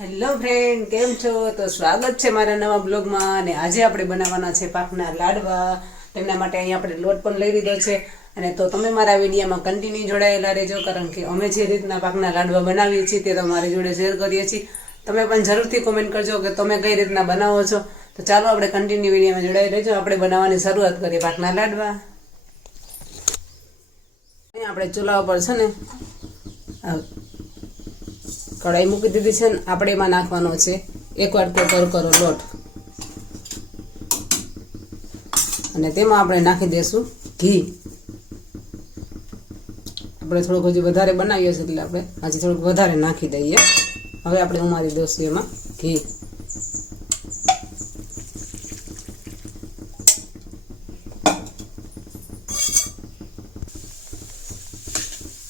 Hello friend, કેમ છો? તો સ્વાગત છે મારા નવા બ્લોગમાં. અને આજે આપણે બનાવવાના છે પાકના લાડવા. તેમના માટે અહીંયા આપણે લોટ પણ લઈ લીધો છે. અને તો તમે મારા વિડીયોમાં કન્ટિન્યુ જોડાયેલા રહેજો, કારણ કે અમે જે રીતના પાકના લાડવા બનાવીએ છીએ તે તમારી જોડે શેર કરીએ છીએ. તમે પણ જરૂરથી કોમેન્ટ કરજો કે તમે કઈ રીતના બનાવો છો. તો ચાલો આપણે કન્ટિન્યુ વિડીયોમાં જોડાઈ રહેજો. આપણે બનાવવાની શરૂઆત કરીએ પાકના લાડવા. અહીંયા આપણે ચૂલા ઉપર છે ને કઢાઈ મૂકી દીધી છે ને આપણે એમાં નાખવાનો છે 1 વાટકો કરકરો લોટ, અને તેમાં આપણે નાખી દઈશું ઘી. આપણે થોડુંક હજી વધારે બનાવીએ છીએ એટલે આપણે હજી થોડુંક વધારે નાખી દઈએ. હવે આપણે ઉમારી દઈશું એમાં ઘી.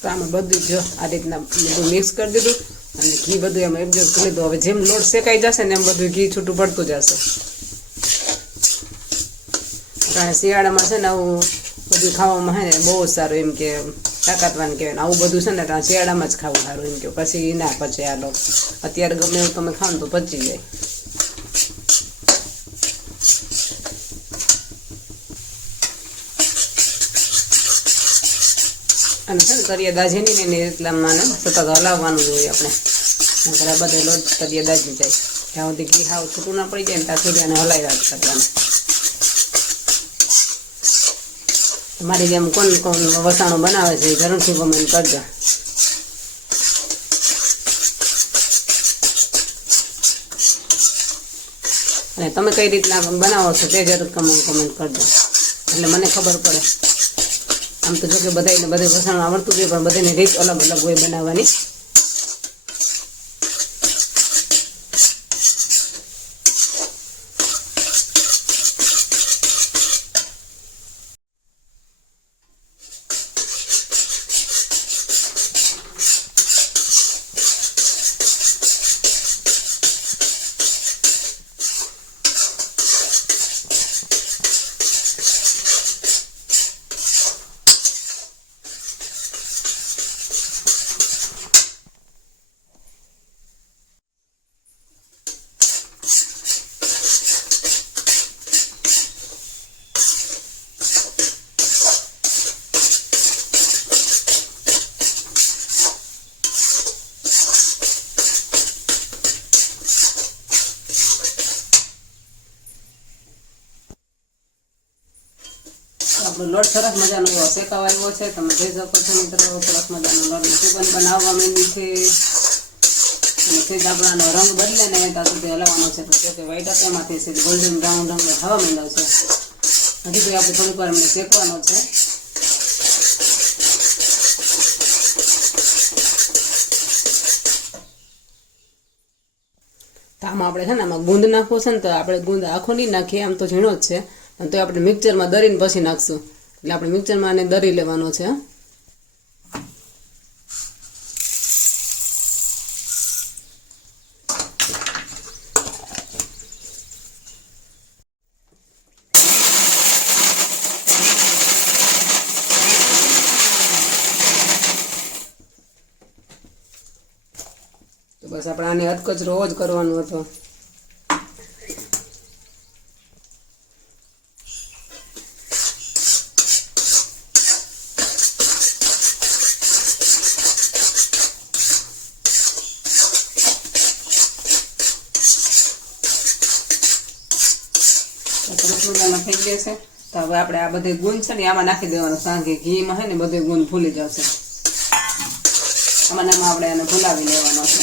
તો આમાં બધું જો આ રીતના બધું મિક્સ કરી દીધું અને ઘી બધું એમાં એડજસ્ટ કરી લીધું. હવે જેમ લોટ શેકાઈ જશે ને એમ બધું ઘી છૂટું પડતું જશે. કારણ શિયાળામાં છે ને આવું બધું ખાવામાં છે ને બહુ જ સારું, એમ કે તાકાતવાન કહેવાય. આવું બધું છે ને શિયાળામાં જ ખાવું સારું, એમ કે પછી ના પચે આ લોટ. અત્યારે ગમે એવું તમે ખાવ ને તો પચી જાય. અને છે ને કરીએ દાજીની ને એટલા માને સતત હલાવવાનું હોય આપણે. નકર આ બધો લોટ કરીએ દાજી જાય. જ્યાં સુધી ઘી હાવ છૂટું ના પડી જાય ને ત્યાં સુધી એને હલાવ્યા જ કરવાનું. તમારી જેમ કોણ કોણ વસાણું બનાવે છે જરૂરથી કોમેન્ટ કરજો. અને તમે કઈ રીતના બનાવો છો તે જરૂર કોમેન્ટ કરજો, એટલે મને ખબર પડે. આમ તો જો કે બધાને બધે વસાણું આવડતું હોય, પણ બધાની રીત અલગ અલગ હોય બનાવવાની. આપણો લોટ સરસ મજાનો શેકાવા આવ્યો છે. તમે જોઈ શકો છો મિત્રો, સરસ મજાનો લોટ સુગંધ બનાવવા માંડી છે. અને સેજ આપણાનો રંગ બદલે ને ત્યાં સુધી હલાવવાનો છે. તો જો કે વ્હાઈટ હતો એમાંથી સેજ ગોલ્ડન બ્રાઉન રંગ થવા માંડ્યો છે. હજી તો આપણે થોડીક વાર એમને શેકવાનો છે. તો આમાં આપણે છે ને આમાં ગુંદ નાખવો છે ને, તો આપણે ગુંદ આખો નહીં નાખીએ, આમ તો ઝીણો જ છે. તો આપણે મિક્સરમાં દરીને પછી નાખશું. એટલે આપણે મિક્સરમાં આને દરી લેવાનો છે. તો બસ આપણે આને અધકચરો જ કરવાનો હતો. થઈ જશે. તો હવે આપણે આ બધે ગુંદ છે ને આમાં નાખી દેવાનું, કારણ કે ઘીમાં છે ને બધે ગુંદ ફૂલી જશે. આમાં આપણે એને ફૂલાવી લેવાનો છે.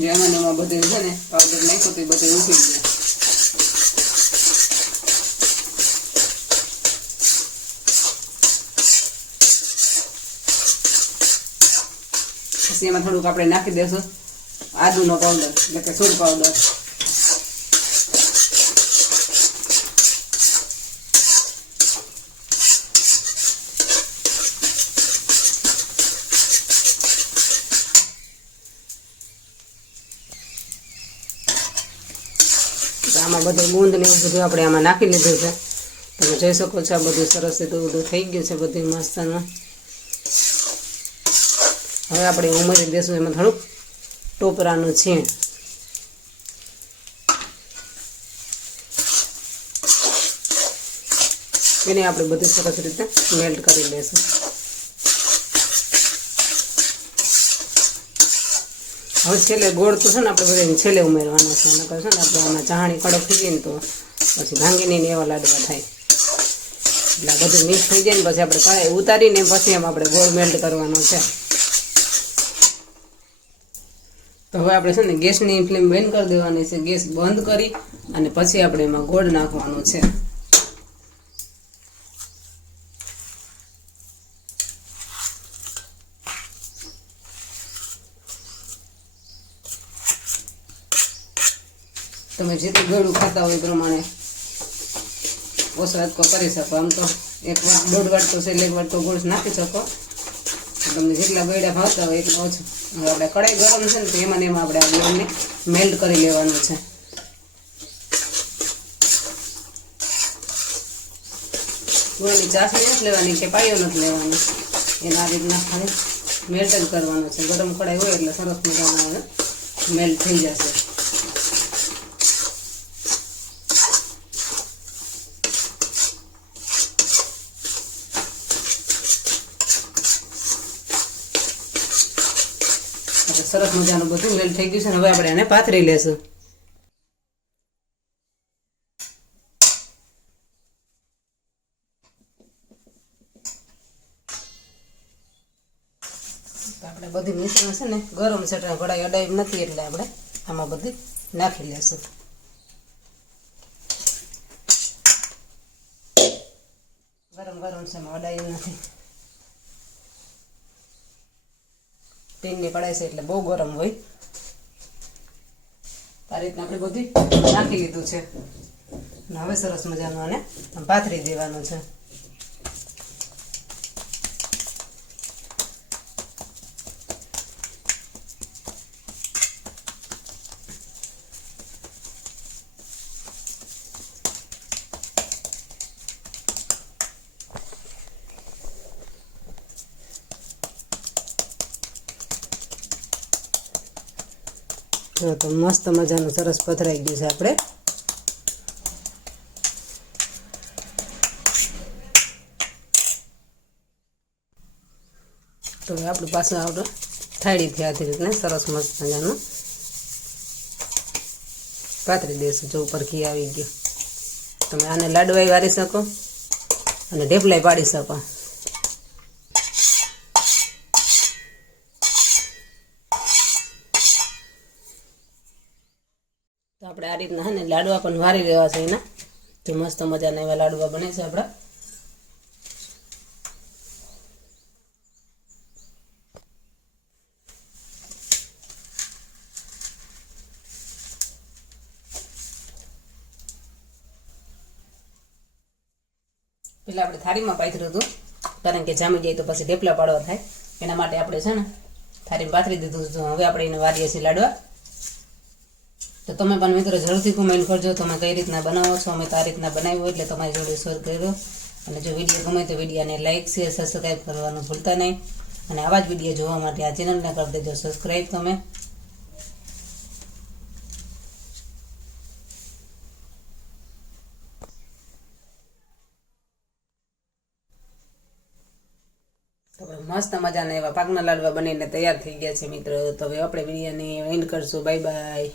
જે આમાં બધે છે ને પાવડર નાખ્યો તો બધે ઉઠી જાય. પછી એમાં થોડુંક આપણે નાખી દઈશું આદુનો પાવડર, એટલે કે સૂંઠ પાવડર. આમાં બધું ગુંદ ને એવું બધું આપણે આમાં નાખી લીધું છે. તમે જોઈ શકો છો આ બધું સરસ રીતે બધું થઈ ગયું છે બધું મસ્તનું. હવે આપણે ઉમેરી દઈશું એમાં થોડુંક ટોપરાનું છીણ. એને આપણે બધું સરસ રીતે મેલ્ટ કરી લઈશું. હવે છેલ્લે ગોળ તો છે ને આપણે બધાને છેલ્લે ઉમેરવાનો છે. નકર છે ને આપણે આમાં ચાહણી કડક થઈ જાય ને તો પછી ભાંગીને એવા લાડવા થાય. એટલે બધું મિક્સ થઈ જાય ને પછી આપણે કઢાઈ ઉતારીને પછી એમ આપણે ગોળ મેલ્ટ કરવાનો છે. તો હવે આપણે છે ને ગેસની ફ્લેમ બંધ કરી દેવાની છે. ગેસ બંધ કરી અને પછી આપણે એમાં ગોળ નાખવાનો છે. તમે જેટલું ગળું ખાતા હોય એ પ્રમાણે ઓછો કરી શકો. આમ તો 1 વાટ 1.5 વાટ તો છે 1 વાટ તો ગોળ નાખી શકો. તમને જેટલા ગળ્યા ભાવતા હોય એટલું ઓછું. હવે આપણે કઢાઈ ગરમ છે ને તો એમાં આપણે આ ગોળને મેલ્ટ કરી લેવાનું છે. ગોળની ચાસણી નથી લેવાની કે પાયો નથી લેવાનો. એના રીતના ખાલી મેલ્ટ જ કરવાનો છે. ગરમ કઢાઈ હોય એટલે સરસ મજામાં મેલ્ટ થઈ જશે. સરસ મજાનું બધું મેલ્ટ થઈ ગયું છે. હવે આપણે એને પાથરી લેશું. આપણે બધી મિશ્રણ છે ને ગરમ છે એટલે કઢાઈ અડાઈ નથી એટલે આપણે આમાં બધી નાખી લેશું. ગરમ ગરમ છે એમાં અડાઈ નથી. તેલની કઢાઈ છે એટલે બહુ ગરમ હોય. આ રીતના આપણે બધી નાખી લીધું છે. હવે સરસ મજાનું આને પાથરી દેવાનું છે. તો મસ્ત મજાનું સરસ પથરાઈ ગયું છે આપણે. તો આપણે પાછું આપણે થાળીથી આથી રીતને સરસ મસ્ત મજાનું પાથરી દઈશું. જો ઉપર ઘી આવી ગયું. તમે આને લાડવાઈ વાળી શકો અને ઢેફલાઈ પાડી શકો. તો આપણે આ રીતના હે ને લાડવા પણ વારી લેવા છે એના. તો મસ્ત મજાના એવા લાડવા બને છે આપણા. પેલા આપણે થાળીમાં પાથર્યું હતું કારણ કે જામી જાય તો પછી ઢેપલા પાડવા થાય. એના માટે આપણે છે ને થાળીમાં પાથરી દીધું. હવે આપણે એને વારીએ છીએ લાડવા. તો તમે પણ મિત્રો જરૂરથી કમેન્ટ કરજો તમે કઈ રીતના બનાવો છો. અમે તો આ રીતના બનાવ્યું એટલે તમારી જોડે શેર કર્યો. અને જો વિડીયો ગમે તો વિડીયોને લાઇક શેર સબસ્ક્રાઈબ કરવાનું ભૂલતા નહીં. અને આવા જ વિડીયો જોવા માટે આ ચેનલને કરી દેજો સબસ્ક્રાઈબ તમે. મસ્ત મજાના એવા પાકના લાડવા બનીને તૈયાર થઈ ગયા છે મિત્રો. તો હવે આપણે વિડીયોને એન્ડ કરશું. Bye bye.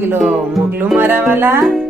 કિલો મોકલું મારા વાલા.